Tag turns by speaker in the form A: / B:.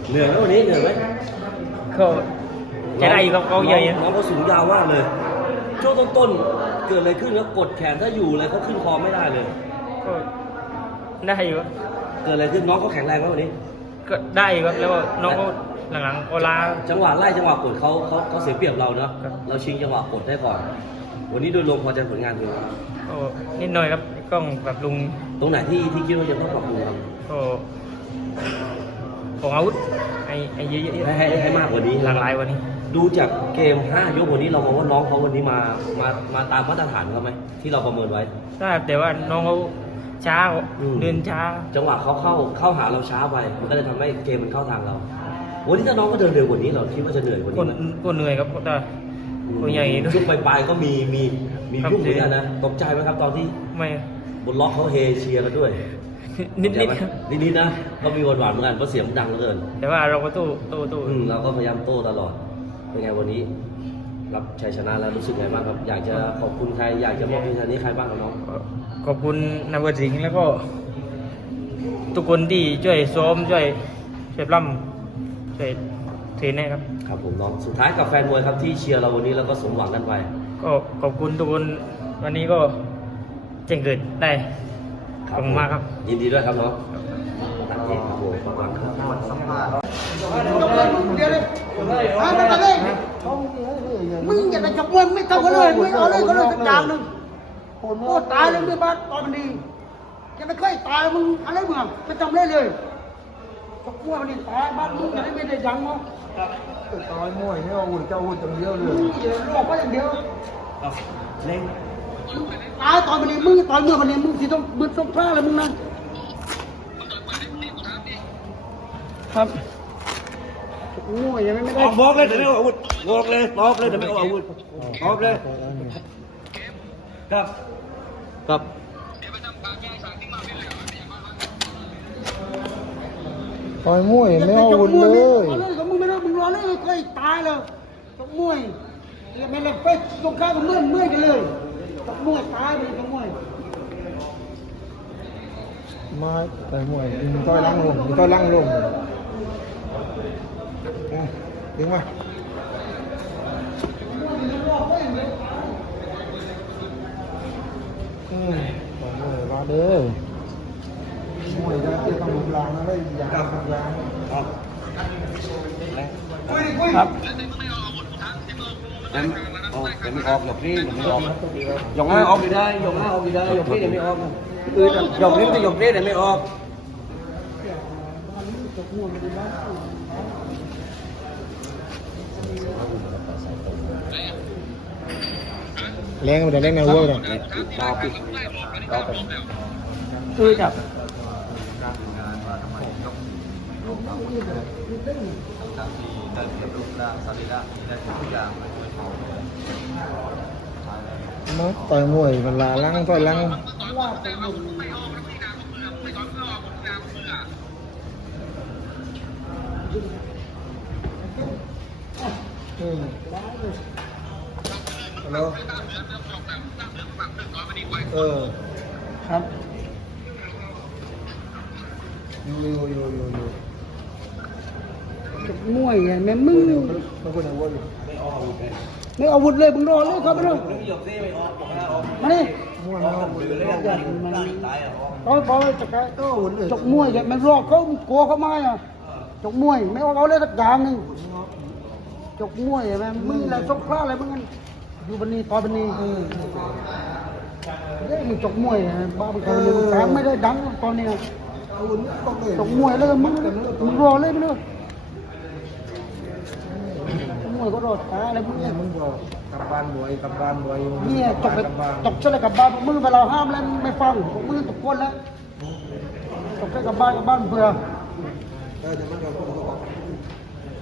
A: เหนื่อยไหมวันนี้เหนื่อยไหม
B: ก็จะได้ครับเขาใหญ่
A: น้องเขาสูงยาวมากเลยช่วงต้นๆเกิดอะไรขึ้นแล้วกดแขนถ้าอยู่เลยเขาขึ้นคอไม่ได้เลย
B: ก็ได้อยู่
A: เกิดอะไรขึ้นน้องเขาแข็งแรงไหมวันนี้
B: ก็ได้ครับแล้วน้องเขาหลังๆโอลา
A: จังหวะไล่จังหวะกดเขาเสียเปรียบเราเนาะเราชิงจังหวะกดได้ก่อนวันนี้โดยรวมพอใจผลงานดู
B: ก็นิดหน่อยครับกล้องปรับปรุง
A: ตรงไหนที่คิดว่าจะต้องปรับปรุงครับ
B: ก็ของอาวุธให้เยอะๆ
A: ให้มากกว่านี้
B: หลากหลายกว่านี้
A: ดูจากเกม5 ยกวันนี้เรามองว่าน้องเขาวันนี้มาตามมาตรฐานเขาไหมที่เราประเมินไว้
B: ใช่แต่ว่าน้องเขาช้าเดินช้า
A: จังหวะเขาเข้าหาเราช้าไปมันก็เลยทำให้เกมมันเข้าทางเราวันนี้ถ้าน้องก็เดินเร็วกว่านี้เราคิดว่าจะเหนื่อยกว่านี้
B: ก็เหนื่อยครับแต่ตัวใหญ่
A: ช่วงปลายก็มียุ่งเหมือนกันนะตกใจไหมครับตอนที่
B: ไม่
A: บนล็อกเขาเฮเชียร์กันด้วย
B: นิด
A: นะก็มีหวานเหมือนกันเพราะเสียงดังเหลือเกิน
B: แต่ว่าเราก็โต้
A: เราก็พยายามโต้ตลอดเป็นไงวันนี้รับชัยชนะแล้วรู้สึกไงบ้างครับอยากจะขอบคุณใครอยากจะมอบชัยชนะนี้ใครบ้างครับน้อง
B: ขอบคุณนวสิงห์แล้วก็ทุกคนที่ช่วยซ้อมช่วยปล้ำช่วยเทรนให้ครับ
A: ครับผมน้องสุดท้ายกับแฟนมวยครับที่เชียร์เราวันนี้แล้วก็สมหวังกันไป
B: ก็ขอบคุณทุกคนวันนี้ก็แจ้งเกิดได้ขอบคุณมากครับ
A: ยินดีด้วยครับน้องตัดเองครับผมขอบคุณครับ
C: มึงอย่าไปจับมันไม่ทำกันเลยมึงเอาเลยก็เลยสักอย่างหนึ่งโคตรตายเลยไม่บ้านตอนมันดีจะไม่เคยตายมึงอะไรมึงไม่จำเลยเลยจับมัวมันนี่ตายบ้านมึงจะได้ไม่ได้ยังมั้ง
D: ตายมวยเนี่ยเอาหุ่นเจ้าหุ่นจังเดียวเลย
C: โลกก็อย่างเดียวเล่นตายตอนมันนี่มึงตอนเมื่อมันนี่มึงที่ต้องมึงต้องพลาดเลยมึงนะครับงูยังไม่ได้
A: บอกเลยแต่ไม่เอาอาวุธบอกเลยแต่ไม่เอาอาวุธบอกเลยครับ
D: ตายมวยไม่เอาหุ่นเลย
C: ก็มึงไม่ได้มึงรอเลยเคยตายเลยจับมวยไม่เลยไปตรงข้ามเมื่อยกันเลยจับมวยตายไปจับมวย
D: มาตายมวยมึงต้อยลั่งลงถึงมามาเด้อมวยจะต้องลงลางนะได้อย่างลงลาง
A: ครับยังไม่ออกหยกนี่ยังไม่ออกหยกห้าออกไม่ได้หยกนี่ยังไม่ออกคือหยกนี่แต่หยกนี่ยังไม่ออก
D: แรงมันจะแรงในหัวเลย
A: ดาวปิด
B: จับ
D: มาต่อยมวยมันลาลังต่อยลังฮัลโหลครับอยู่
C: จับมวยไงแม่มึงไม่เอาอาวุธเลยมึงรอเลยครับไม่ต้องมาดิพอจะแกจกมวยเนี่ยมันรอเขากลัวเขาไม่อ่ะจกมวยไม่เอาเลยสักอย่างหนึ่งจกมวยแม่มึงอะไรจกพลาดอะไรมึงอยู่บันนี้ตอนบันนี้เฮ้ยมึงจกมวยบ้าไปคนนึงแต่ไม่ได้ดังตอนนี้จกมวยแล้วมึงรอเลยไม่รู้มวยก็รอตายอะไรพวกนี้
D: มึงบอกกลับบ้านบ่อย
C: เนี่ยจกเฉลยกับบ้านมือไปเราห้ามแล้วไม่ฟังมือตกก้นแล้วจกแค่กับบ้านเบื่อ
D: เดี๋ยวมันก็